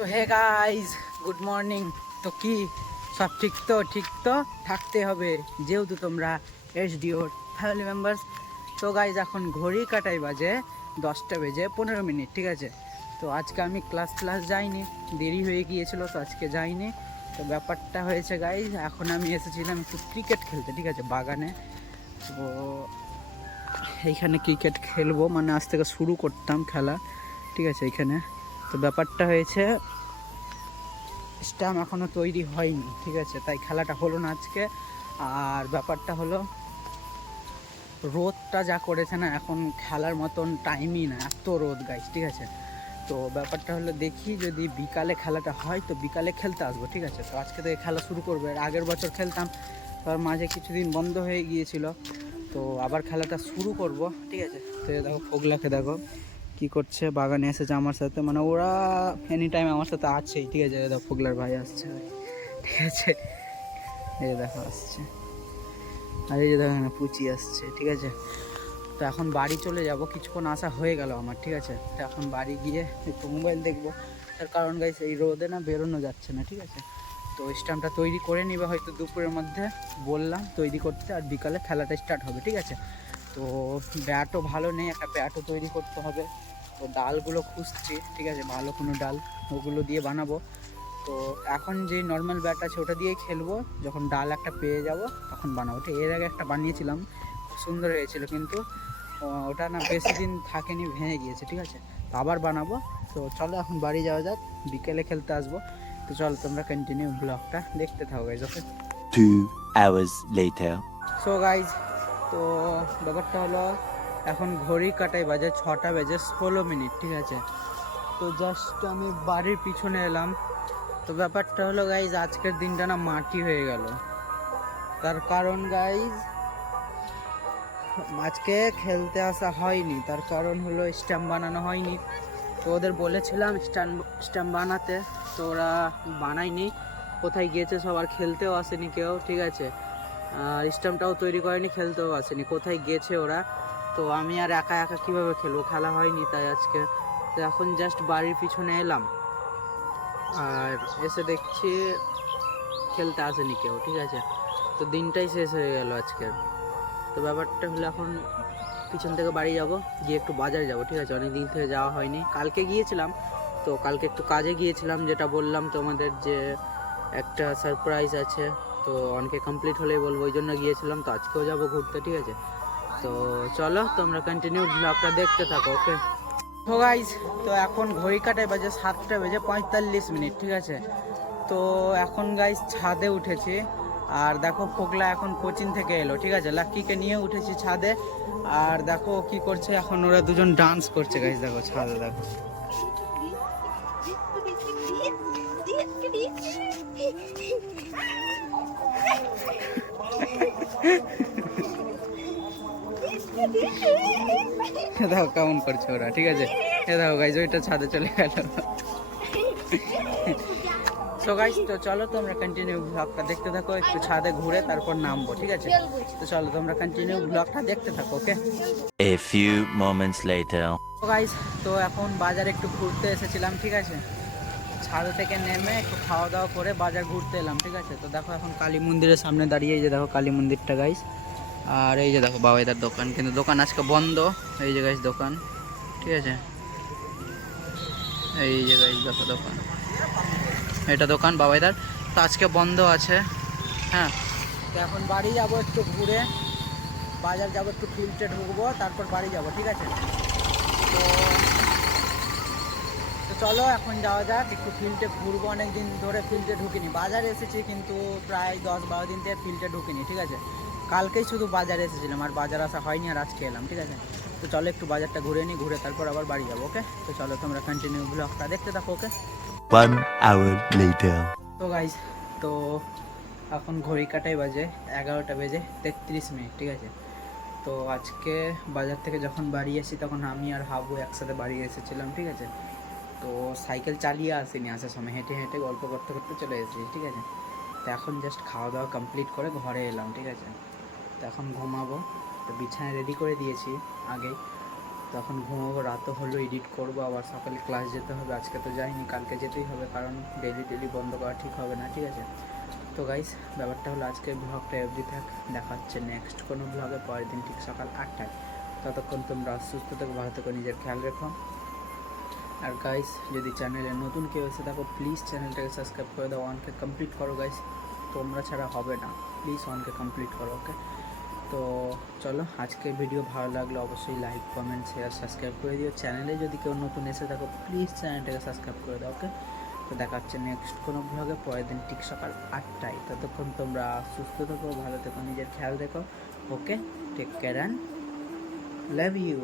So hey guys, good morning. তো কি সব ঠিক তো থাকতে হবে, যেহেতু তোমরা এসডিওর ফ্যামিলি মেম্বার্স। তো গাইজ এখন ঘড়ি কাটাই বাজে 10টা বেজে 15 মিনিট, ঠিক আছে। তো আজকে আমি ক্লাস যাইনি, দেরি হয়ে গিয়েছিল, তো আজকে যাইনি। তো ব্যাপারটা হয়েছে গাইজ, এখন আমি এসেছিলাম একটু ক্রিকেট খেলতে, ঠিক আছে, বাগানে। তো এইখানে ক্রিকেট খেলবো, মানে আজ থেকে শুরু করতাম খেলা, ঠিক আছে, এইখানে। তো ব্যাপারটা হয়েছে, স্ট্যাম্প এখনও তৈরি হয়নি, ঠিক আছে, তাই খেলাটা হলো না আজকে। আর ব্যাপারটা হলো, রোদটা যা করেছে না, এখন খেলার মতন টাইমই না, এত রোদ গাইস, ঠিক আছে। তো ব্যাপারটা হলো, দেখি যদি বিকালে খেলাটা হয় তো বিকালে খেলতে আসবো, ঠিক আছে। তো আজকে থেকে খেলা শুরু করবে। আর আগের বছর খেলতাম, তার মাঝে কিছুদিন বন্ধ হয়ে গিয়েছিল, তো আবার খেলাটা শুরু করব, ঠিক আছে। তো দেখো ফোগলাকে দেখো কি করছে, বাগানে এসেছে আমার সাথে, মানে ওরা এনি টাইম আমার সাথে আছেই, ঠিক আছে। দেখো ফোগলার ভাই আসছে, ঠিক আছে, এই দেখো আসছে। আর এই যে দেখো না পুচি আসছে, ঠিক আছে। তো এখন বাড়ি চলে যাব, কিছুক্ষণ আসা হয়ে গেল আমার, ঠিক আছে। তো এখন বাড়ি গিয়ে একটু মোবাইল দেখবো, তার কারণ গাইস এই রোদে না বেরোনো যাচ্ছে না, ঠিক আছে। তো স্ট্যাম্পটা তৈরি করে নিবে হয়তো দুপুরের মধ্যে, বললাম তৈরি করতে, আর বিকালে খেলাটা স্টার্ট হবে, ঠিক আছে। তো ব্যাটও ভালো নেই, একটা ব্যাটও তৈরি করতে হবে। তো ডালগুলো খুঁজছি, ঠিক আছে, ভালো কোনো ডাল ওগুলো দিয়ে বানাবো। তো এখন যে নর্মাল ব্যাট আছে ওটা দিয়েই খেলবো, যখন ডাল একটা পেয়ে যাব তখন বানাবো, ঠিক। এর আগে একটা বানিয়েছিলাম, খুব সুন্দর হয়েছিল, কিন্তু ওটা না বেশি দিন থাকেনি, ভেঙে গিয়েছে, ঠিক আছে। তো আবার বানাবো। তো চলো এখন বাড়ি যাওয়া যাক, বিকেলে খেলতে আসবো। তো চলো তোমরা কন্টিনিউ ব্লগটা দেখতে থাকো গাইজ, ওকে। 2 hours later. সো গাইজ, তো ব্যাপারটা হলো, এখন ঘড়ি কাটাই বাজে 6টা বেজে 16 মিনিট, ঠিক আছে। তো জাস্ট আমি বাড়ির পিছনে এলাম। তো ব্যাপারটা হলো গাইজ, আজকের দিনটা না মাটি হয়ে গেল। তার কারণ গাইজ, আজকে খেলতে আসা হয়নি, তার কারণ হলো স্ট্যাম্প বানানো হয়নি। তো ওদের বলেছিলাম স্ট্যাম্প বানাতে, তো ওরা বানায়নি, কোথায় গিয়েছে সব, আর খেলতেও আসেনি কেউ, ঠিক আছে। আর স্ট্যাম্পটাও তৈরি করেনি, খেলতেও আসেনি, কোথায় গিয়েছে ওরা। তো আমি আর একা একা কীভাবে খেলবো, খেলা হয়নি তাই আজকে। তো এখন জাস্ট বাড়ির পিছনে এলাম, আর এসে দেখছি খেলতে আসেনি কেউ, ঠিক আছে। তো দিনটাই শেষ হয়ে গেল আজকের। তো ব্যাপারটা হলো, এখন পিছন থেকে বাড়ি যাব, গিয়ে একটু বাজার যাব, ঠিক আছে, অনেক দিন থেকে যাওয়া হয়নি। কালকে গিয়েছিলাম, তো কালকে একটু কাজে গিয়েছিলাম, যেটা বললাম তোমাদের যে একটা সারপ্রাইজ আছে, তো অনেকে কমপ্লিট হলেই বলবো, ওই জন্য গিয়েছিলাম। তো আজকেও যাবো ঘুরতে, ঠিক আছে। তো চলো তোমরা কন্টিনিউ ব্লগটা দেখতে থাকো, ওকে। তো গাইজ, তো এখন ঘড়ি কাটায় বাজে 7টা বেজে 45 মিনিট, ঠিক আছে। তো এখন গাইজ ছাদে উঠেছি, আর দেখো ফোকলা এখন কোচিং থেকে এলো, ঠিক আছে, লাক্কিকে নিয়ে উঠেছি ছাদে। আর দেখো কি করছে, এখন ওরা দুজন ডান্স করছে গাইজ, দেখো ছাদে দেখো। দেখো কেমন করছে ওরা, ঠিক আছে। এ দেখো গাইজ, ওইটা ছাদে চলে গেল। সো গাইস, তো চলো তোমরা কন্টিনিউ ব্লগটা দেখতে থাকো, একটু ছাদে ঘুরে তারপর নামবো, ঠিক আছে। তো চলো তোমরা কন্টিনিউ ব্লগটা দেখতে থাকো, ওকে। A few moments later. তো গাইস, তো এখন বাজারে একটু ঘুরতে এসেছিলাম, ঠিক আছে। ছাদ থেকে নেমে একটু খাওয়া দাওয়া করে বাজার ঘুরতে এলাম, ঠিক আছে। তো দেখো এখন কালী মন্দিরের সামনে দাঁড়িয়ে, এই যে দেখো কালী মন্দিরটা গাইস। আর এই যে দেখো বাবাইদার দোকান, কিন্তু দোকান আজকে বন্ধ, এই যে গাইস দোকান, ঠিক আছে। এই যে গাইস দেখো দোকান, এটা দোকান বাবাইদার, তো আজকে বন্ধ আছে, হ্যাঁ। তো এখন বাড়ি যাব, একটু ঘুরে বাজার যাব, একটু ফিল্ডে ঢুকবো, তারপর বাড়ি যাব, ঠিক আছে। তো তো চলো এখন যাওয়া যাক, একটু ফিল্ডে ঘুরবো, অনেক দিন ধরে ফিল্ডে ঢুকিনি। বাজারে এসেছি কিন্তু প্রায় 10-12 দিন থেকে ফিল্ডে ঢুকিনি, ঠিক আছে। কালকেই শুধু বাজারে এসেছিলাম, আর বাজার আসা হয়নি, আর আজকে এলাম, ঠিক আছে। তো চলো একটু বাজারটা ঘুরে নিই, ঘুরে তারপর আবার বাড়ি যাবো, ওকে। তো চলো তোমরা কন্টিনিউ ব্লগটা দেখতে থাকো, ওকে। 1 hour later. তো গাইজ, তো এখন ঘড়ি কাটাই বাজে 11টা বেজে 33 মিনিট, ঠিক আছে। তো আজকে বাজার থেকে যখন বাড়ি এসেছি তখন আমি আর হাবু একসাথে বাড়ি এসেছিলাম, ঠিক আছে। তো সাইকেল চালিয়ে আসিনি, আসার সময় হেঁটে হেঁটে গল্প করতে করতে চলে এসেছি, ঠিক আছে। তো এখন জাস্ট খাওয়া দাওয়া কমপ্লিট করে ঘরে এলাম, ঠিক আছে। তো এখন ঘুমাবো, তো বিছানায় রেডি করে দিয়েছি আগেই। তখন ঘুমাবো, রাতও হলো, এডিট করবো, আবার সকালে ক্লাস যেতে হবে। আজকে তো যাইনি, কালকে যেতেই হবে, কারণ ডেলি ডেলি বন্ধ করা ঠিক হবে না, ঠিক আছে? তো গাইস, ব্যাপারটা হলো আজকের ব্লগটা অবধি থাক। দেখা হচ্ছে নেক্সট কোনো ব্লগে পরের দিন ঠিক সকাল 8টায়। ততক্ষণ তোমরা সুস্থ থেকো, ভালো থেকো, নিজের খেয়াল রেখো। আর গাইস, যদি চ্যানেলে নতুন কেউ এসে থাকো, প্লিজ চ্যানেলটাকে সাবস্ক্রাইব করে দাও, ওয়ানকে কমপ্লিট করো গাইস, তোমরা ছাড়া হবে না, প্লিজ ওয়ানকে কমপ্লিট করো, ওকে? তো চলো, আজকের ভিডিও ভালো লাগলে অবশ্যই লাইক, কমেন্ট, শেয়ার, সাবস্ক্রাইব করে দিও। চ্যানেলে যদি কেউ নতুন এসে থাকো, প্লিজ চ্যানেলটাকে সাবস্ক্রাইব করে দাও, ওকে? তো দেখা হচ্ছে নেক্সট কোনো ব্লগে পরের দিন ঠিক সকাল 8টায়। ততক্ষণ তোমরা সুস্থ থেকো, ভালো থেকো, নিজের খেয়াল রেখো, okay? Take care and love you.